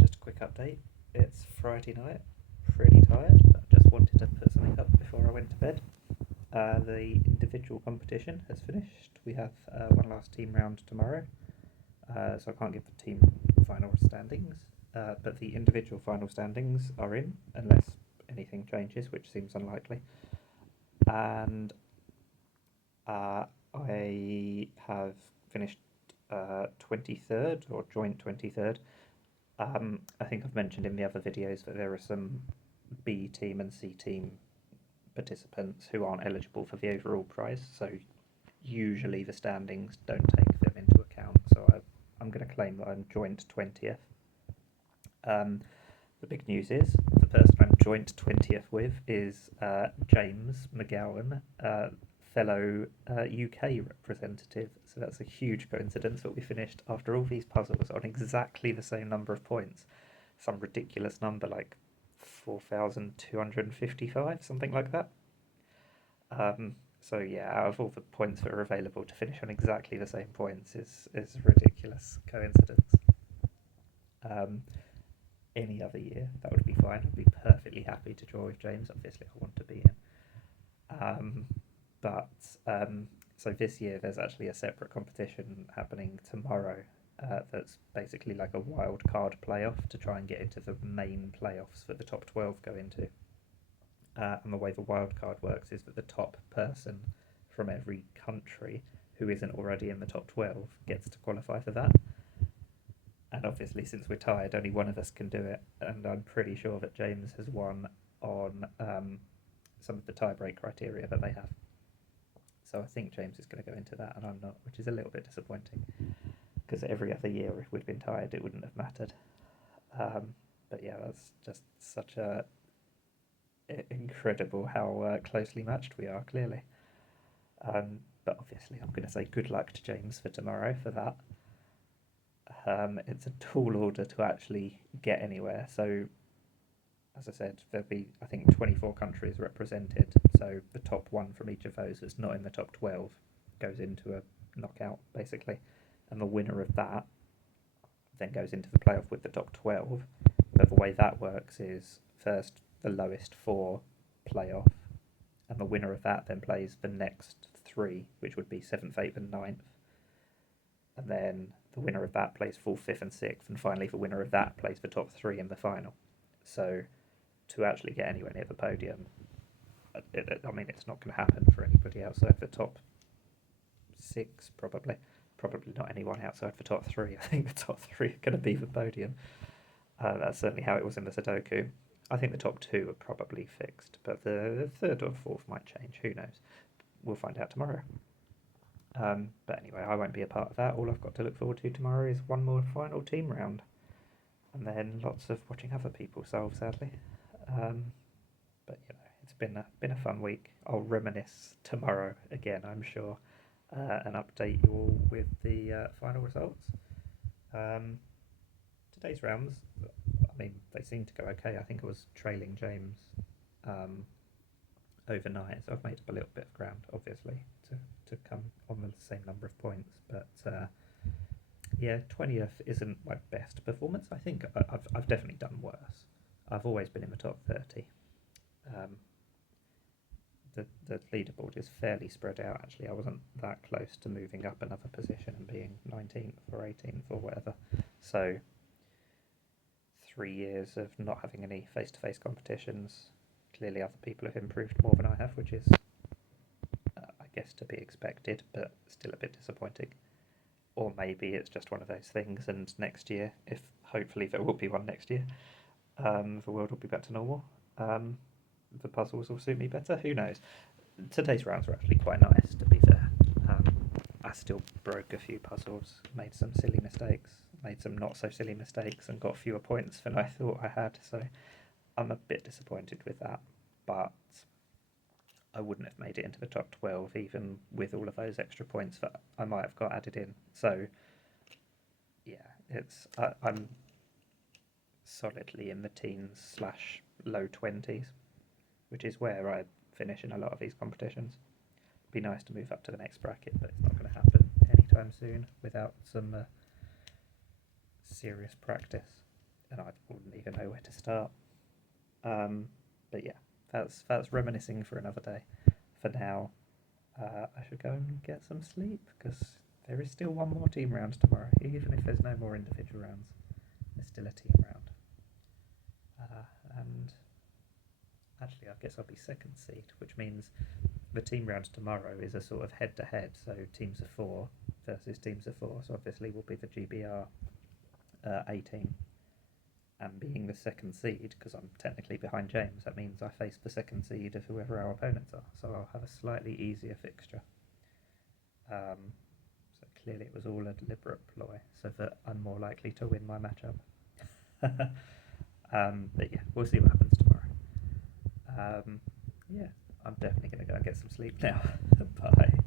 Just a quick update. It's Friday night, pretty tired, but I just wanted to put something up before I went to bed. The individual competition has finished. We have one last team round tomorrow, so I can't give the team final standings, but the individual final standings are in, unless anything changes, which seems unlikely. And I have finished 23rd or joint 23rd. I think I've mentioned in the other videos that there are some B team and C team participants who aren't eligible for the overall prize, so usually the standings don't take them into account. So I'm going to claim that I'm joint 20th. The big news is the person I'm joint 20th with is James McGowan, fellow UK representative. So that's a huge coincidence that we finished after all these puzzles on exactly the same number of points. Some ridiculous number like 4,255, something like that. So yeah, out of all the points that are available, to finish on exactly the same points is a ridiculous coincidence. Um, any other year, that would be fine. I'd be perfectly happy to draw with James. Obviously, I want to beat him. But so this year, there's actually a separate competition happening tomorrow. That's basically like a wild card playoff to try and get into the main playoffs that the top 12 go into. And the way the wild card works is that the top person from every country who isn't already in the top 12 gets to qualify for that. And obviously, since we're tied, only one of us can do it. And I'm pretty sure that James has won on some of the tie-break criteria that they have. So I think James is going to go into that, and I'm not, which is a little bit disappointing. Because every other year, if we'd been tied, it wouldn't have mattered. But yeah, that's just such a incredible how closely matched we are, clearly. But obviously, I'm going to say good luck to James for tomorrow for that. It's a tall order to actually get anywhere. So, as I said, there'll be, I think, 24 countries represented. So the top one from each of those that's not in the top 12 goes into a knockout, basically. And the winner of that then goes into the playoff with the top 12. But the way that works is first the lowest four playoff, and the winner of that then plays the next three, which would be 7th, 8th, and 9th. And then the winner of that plays 4th, 5th, and 6th, and finally the winner of that plays the top three in the final. So to actually get anywhere near the podium, I mean, it's not going to happen for anybody outside the top six, probably. Probably not anyone outside the top three. I think the top three are going to be the podium. That's certainly how it was in the Sudoku. I think the top two are probably fixed, but the third or fourth might change. Who knows? We'll find out tomorrow. But anyway, I won't be a part of that. All I've got to look forward to tomorrow is one more final team round, and then lots of watching other people solve, sadly. But you know, it's been a fun week. I'll reminisce tomorrow again, I'm sure, and update you all with the final results. Today's rounds, I mean, they seem to go okay. I think I was trailing James overnight, so I've made up a little bit of ground, obviously, to come on the same number of points. But yeah, 20th isn't my best performance. I think I've definitely done worse. I've always been in the top 30. The leaderboard is fairly spread out, actually. I wasn't that close to moving up another position and being 19th or 18th or whatever. So 3 years of not having any face-to-face competitions. Clearly other people have improved more than I have, which is, I guess, to be expected, but still a bit disappointing. Or maybe it's just one of those things, and next year, if hopefully there will be one next year, the world will be back to normal. The puzzles will suit me better. Who knows? Today's rounds were actually quite nice, to be fair. I still broke a few puzzles, made some silly mistakes, made some not so silly mistakes, and got fewer points than I thought I had. So I'm a bit disappointed with that, but I wouldn't have made it into the top 12 even with all of those extra points that I might have got added in. So yeah, I'm solidly in the teens slash low 20s, which is where I finish in a lot of these competitions. It'd be nice to move up to the next bracket, but it's not going to happen anytime soon without some serious practice. and I wouldn't even know where to start. But yeah, that's reminiscing for another day. For now, I should go and get some sleep because there is still one more team round tomorrow. Even if there's no more individual rounds, there's still a team round. And actually, I guess I'll be second seed, which means the team round tomorrow is a sort of head-to-head. So teams of 4 versus teams of 4. So obviously, we'll be the GBR A team. And being the second seed, because I'm technically behind James, that means I face the second seed of whoever our opponents are. So I'll have a slightly easier fixture. So clearly it was all a deliberate ploy, so that I'm more likely to win my matchup. But yeah, we'll see what happens tomorrow. Yeah, I'm definitely going to go and get some sleep now. Bye.